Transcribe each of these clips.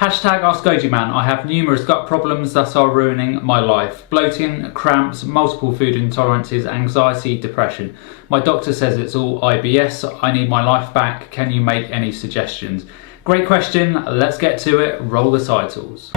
Hashtag Ask Gojiman. I have numerous gut problems that are ruining my life. Bloating, cramps, multiple food intolerances, anxiety, depression. My doctor says it's all IBS. I need my life back. Can you make any suggestions? Great question. Let's get to it. Roll the titles.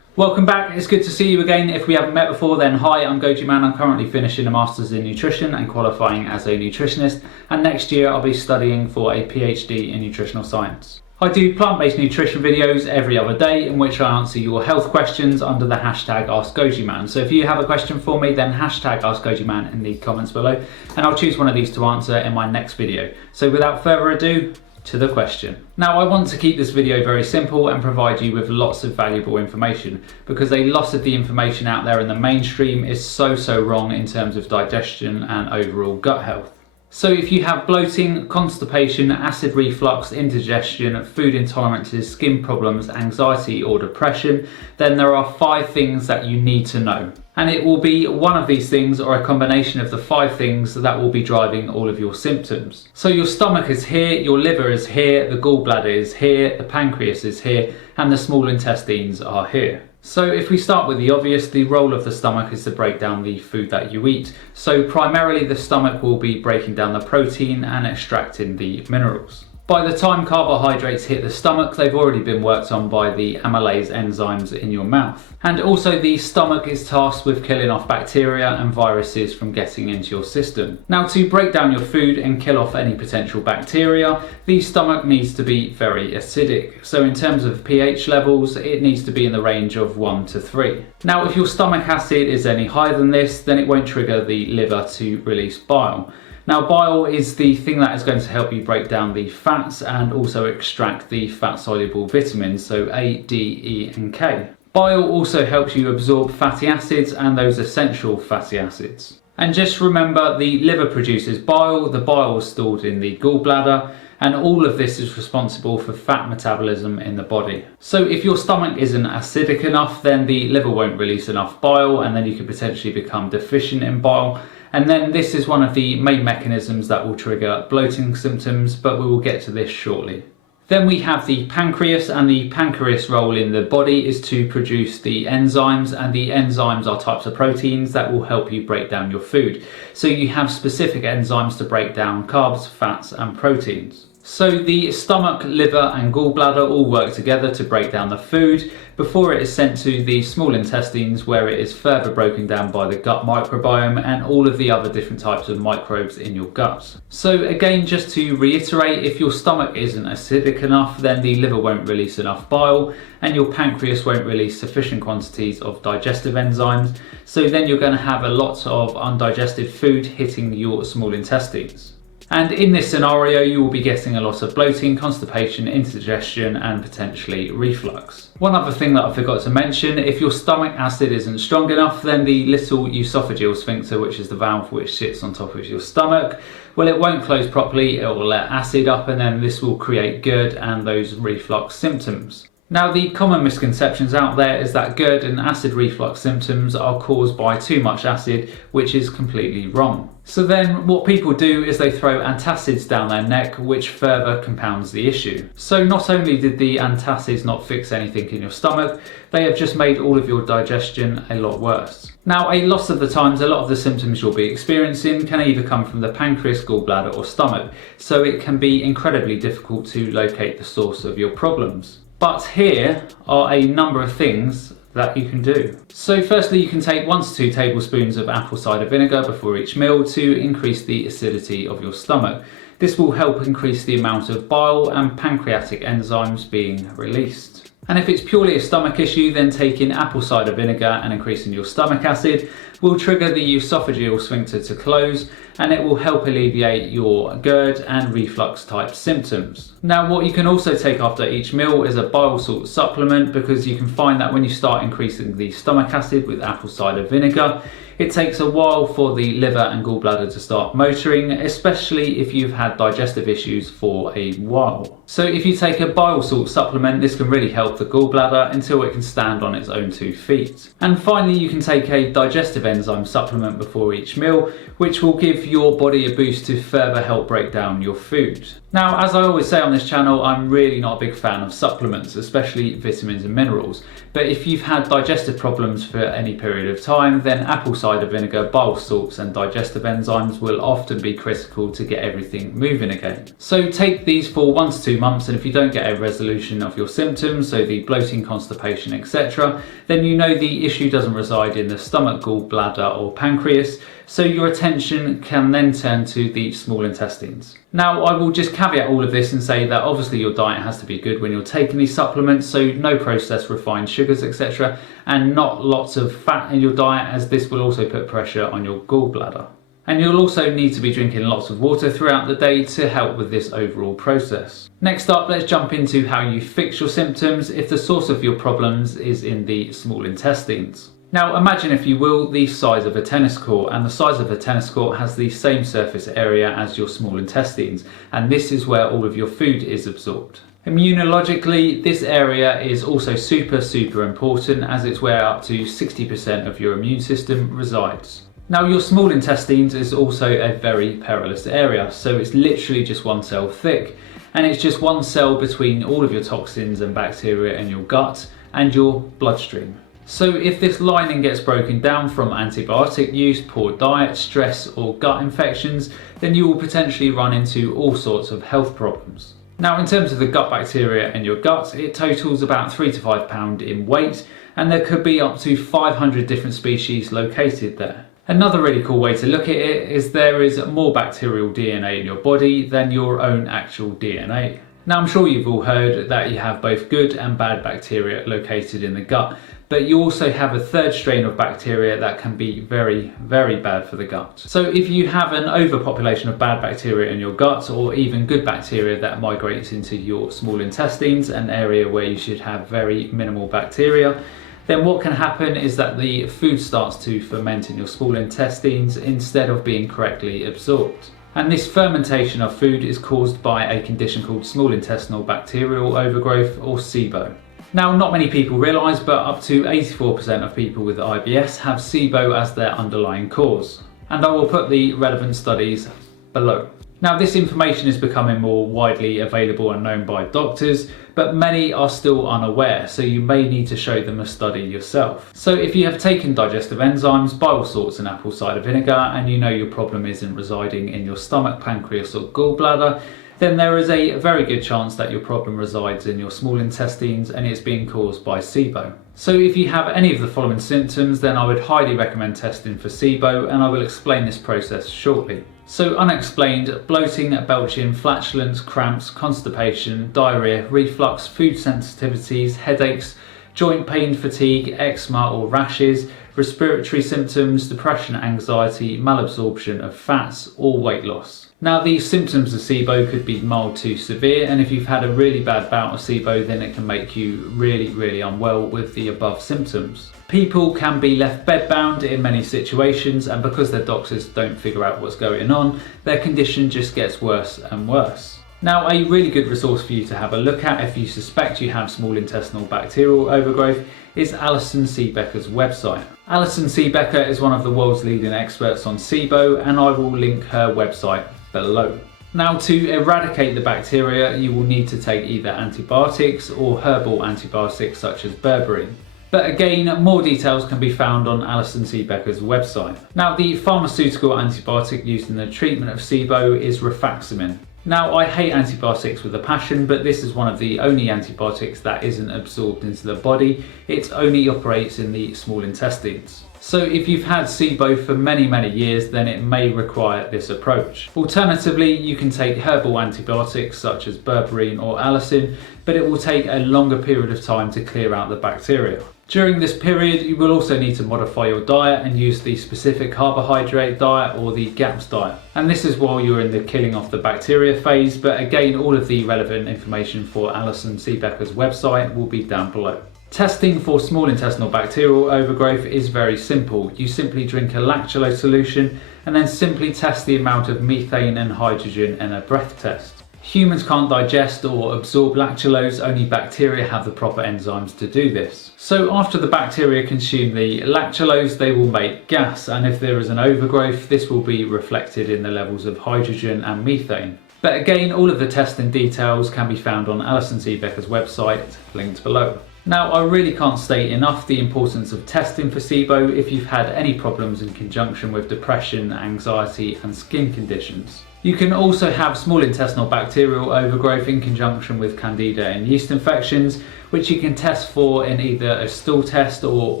Welcome back, it's good to see you again. If we haven't met before, then hi, I'm Gojiman. I'm currently finishing a Masters in Nutrition and qualifying as a nutritionist, and next year I'll be studying for a PhD in Nutritional Science. I do plant-based nutrition videos every other day in which I answer your health questions under the hashtag Ask Gojiman. So if you have a question for me, then hashtag Ask Gojiman in the comments below, and I'll choose one of these to answer in my next video. So without further ado, to the question. Now I want to keep this video very simple and provide you with lots of valuable information, because a lot of the information out there in the mainstream is so wrong in terms of digestion and overall gut health. So if you have bloating, constipation, acid reflux, indigestion, food intolerances, skin problems, anxiety or depression, then there are 5 things that you need to know. And it will be one of these things or a combination of the 5 things that will be driving all of your symptoms. So your stomach is here, your liver is here, the gallbladder is here, the pancreas is here, and the small intestines are here. So if we start with the obvious, the role of the stomach is to break down the food that you eat. So primarily the stomach will be breaking down the protein and extracting the minerals. By the time carbohydrates hit the stomach, they've already been worked on by the amylase enzymes in your mouth. And also the stomach is tasked with killing off bacteria and viruses from getting into your system. Now to break down your food and kill off any potential bacteria, the stomach needs to be very acidic. So in terms of pH levels, it needs to be in the range of 1 to 3. Now if your stomach acid is any higher than this, then it won't trigger the liver to release bile. Now bile is the thing that is going to help you break down the fats and also extract the fat-soluble vitamins, so A, D, E and K. Bile also helps you absorb fatty acids and those essential fatty acids. And just remember, the liver produces bile, the bile is stored in the gallbladder, and all of this is responsible for fat metabolism in the body. So if your stomach isn't acidic enough, then the liver won't release enough bile, and then you could potentially become deficient in bile. And then this is one of the main mechanisms that will trigger bloating symptoms, but we will get to this shortly. Then we have the pancreas, and the pancreas role in the body is to produce the enzymes, and the enzymes are types of proteins that will help you break down your food. So you have specific enzymes to break down carbs, fats and proteins. So the stomach, liver and gallbladder all work together to break down the food before it is sent to the small intestines, where it is further broken down by the gut microbiome and all of the other different types of microbes in your gut. So again, just to reiterate, if your stomach isn't acidic enough, then the liver won't release enough bile and your pancreas won't release sufficient quantities of digestive enzymes. So then you're going to have a lot of undigested food hitting your small intestines. And in this scenario, you will be getting a lot of bloating, constipation, indigestion, and potentially reflux. One other thing that I forgot to mention, if your stomach acid isn't strong enough, then the little esophageal sphincter, which is the valve which sits on top of your stomach, well, it won't close properly, it will let acid up, and then this will create GERD and those reflux symptoms. Now the common misconceptions out there is that GERD and acid reflux symptoms are caused by too much acid, which is completely wrong. So then what people do is they throw antacids down their neck, which further compounds the issue. So not only did the antacids not fix anything in your stomach, they have just made all of your digestion a lot worse. Now a lot of the times, a lot of the symptoms you'll be experiencing can either come from the pancreas, gallbladder or stomach, so it can be incredibly difficult to locate the source of your problems. But here are a number of things that you can do. So firstly, you can take 1 to 2 tablespoons of apple cider vinegar before each meal to increase the acidity of your stomach. This will help increase the amount of bile and pancreatic enzymes being released. And if it's purely a stomach issue, then taking apple cider vinegar and increasing your stomach acid will trigger the esophageal sphincter to close, and it will help alleviate your GERD and reflux type symptoms. Now what you can also take after each meal is a bile salt supplement, because you can find that when you start increasing the stomach acid with apple cider vinegar, it takes a while for the liver and gallbladder to start motoring, especially if you've had digestive issues for a while. So if you take a bile salt supplement, this can really help the gallbladder until it can stand on its own 2 feet. And finally, you can take a digestive enzyme supplement before each meal, which will give your body a boost to further help break down your food. Now, as I always say on this channel, I'm really not a big fan of supplements, especially vitamins and minerals. But if you've had digestive problems for any period of time, then apple cider vinegar, bile salts and digestive enzymes will often be critical to get everything moving again. So take these for 1 to 2 months, and if you don't get a resolution of your symptoms, so the bloating, constipation, etc., then you know the issue doesn't reside in the stomach, gallbladder or pancreas, so your attention can then turn to the small intestines. Now, I will just caveat all of this and say that obviously your diet has to be good when you're taking these supplements, so no processed refined sugars, etc., and not lots of fat in your diet, as this will also put pressure on your gallbladder. And you'll also need to be drinking lots of water throughout the day to help with this overall process. Next up, let's jump into how you fix your symptoms if the source of your problems is in the small intestines. Now imagine, if you will, the size of a tennis court, and the size of a tennis court has the same surface area as your small intestines, and this is where all of your food is absorbed. Immunologically, this area is also super important, as it's where up to 60% of your immune system resides. Now, your small intestines is also a very perilous area, so it's literally just 1 cell thick, and it's just 1 cell between all of your toxins and bacteria in your gut and your bloodstream. So if this lining gets broken down from antibiotic use, poor diet, stress or gut infections, then you will potentially run into all sorts of health problems. Now, in terms of the gut bacteria in your gut, it totals about 3 to 5 pounds in weight, and there could be up to 500 different species located there. Another really cool way to look at it is there is more bacterial DNA in your body than your own actual DNA. Now, I'm sure you've all heard that you have both good and bad bacteria located in the gut, but you also have a third strain of bacteria that can be very bad for the gut. So if you have an overpopulation of bad bacteria in your gut, or even good bacteria that migrates into your small intestines, an area where you should have very minimal bacteria, then what can happen is that the food starts to ferment in your small intestines instead of being correctly absorbed. And this fermentation of food is caused by a condition called small intestinal bacterial overgrowth, or SIBO. Now, not many people realise, but up to 84% of people with IBS have SIBO as their underlying cause. And I will put the relevant studies below. Now, this information is becoming more widely available and known by doctors, but many are still unaware, so you may need to show them a study yourself. So if you have taken digestive enzymes, bile salts and apple cider vinegar, and you know your problem isn't residing in your stomach, pancreas or gallbladder, then there is a very good chance that your problem resides in your small intestines and it's being caused by SIBO. So if you have any of the following symptoms, then I would highly recommend testing for SIBO, and I will explain this process shortly. So unexplained bloating, belching, flatulence, cramps, constipation, diarrhea, reflux, food sensitivities, headaches, joint pain, fatigue, eczema or rashes, respiratory symptoms, depression, anxiety, malabsorption of fats or weight loss. Now, these symptoms of SIBO could be mild to severe, and if you've had a really bad bout of SIBO, then it can make you really unwell with the above symptoms. People can be left bedbound in many situations, and because their doctors don't figure out what's going on, their condition just gets worse and worse. Now, a really good resource for you to have a look at if you suspect you have small intestinal bacterial overgrowth is Alison C. Becker's website. Alison C. Becker is one of the world's leading experts on SIBO, and I will link her website below. Now, to eradicate the bacteria, you will need to take either antibiotics or herbal antibiotics such as berberine. But again, more details can be found on Alison C. Becker's website. Now, the pharmaceutical antibiotic used in the treatment of SIBO is rifaximin. Now, I hate antibiotics with a passion, but this is one of the only antibiotics that isn't absorbed into the body. It only operates in the small intestines. So if you've had SIBO for many years, then it may require this approach. Alternatively, you can take herbal antibiotics such as berberine or allicin, but it will take a longer period of time to clear out the bacteria. During this period, you will also need to modify your diet and use the specific carbohydrate diet or the GAPS diet. And this is while you're in the killing off the bacteria phase, but again, all of the relevant information for Alison C. Becker's website will be down below. Testing for small intestinal bacterial overgrowth is very simple. You simply drink a lactulose solution and then simply test the amount of methane and hydrogen in a breath test. Humans can't digest or absorb lactulose, only bacteria have the proper enzymes to do this. So after the bacteria consume the lactulose, they will make gas, and if there is an overgrowth, this will be reflected in the levels of hydrogen and methane. But again, all of the testing details can be found on Alison Seebecker's website, linked below. Now, I really can't state enough the importance of testing for SIBO if you've had any problems in conjunction with depression, anxiety and skin conditions. You can also have small intestinal bacterial overgrowth in conjunction with candida and yeast infections, which you can test for in either a stool test or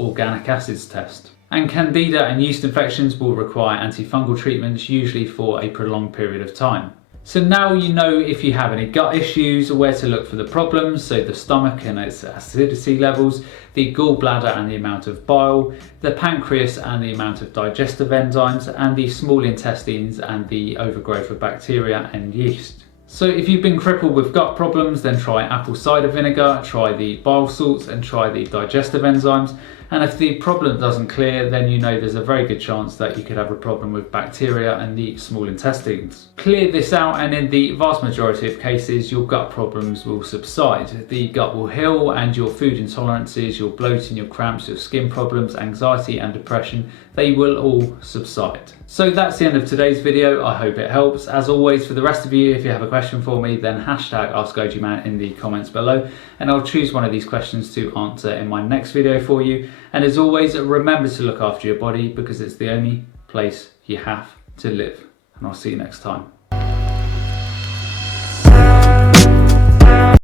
organic acids test. And candida and yeast infections will require antifungal treatments, usually for a prolonged period of time. So now you know if you have any gut issues, where to look for the problems, so the stomach and its acidity levels, the gallbladder and the amount of bile, the pancreas and the amount of digestive enzymes, and the small intestines and the overgrowth of bacteria and yeast. So if you've been crippled with gut problems, then try apple cider vinegar, try the bile salts and try the digestive enzymes. And if the problem doesn't clear, then you know there's a very good chance that you could have a problem with bacteria and the small intestines. Clear this out and in the vast majority of cases, your gut problems will subside. The gut will heal and your food intolerances, your bloating, your cramps, your skin problems, anxiety and depression, they will all subside. So that's the end of today's video. I hope it helps. As always, for the rest of you, if you have a question for me, then hashtag Ask Gojiman in the comments below, and I'll choose one of these questions to answer in my next video for you. And as always, remember to look after your body because it's the only place you have to live. And I'll see you next time.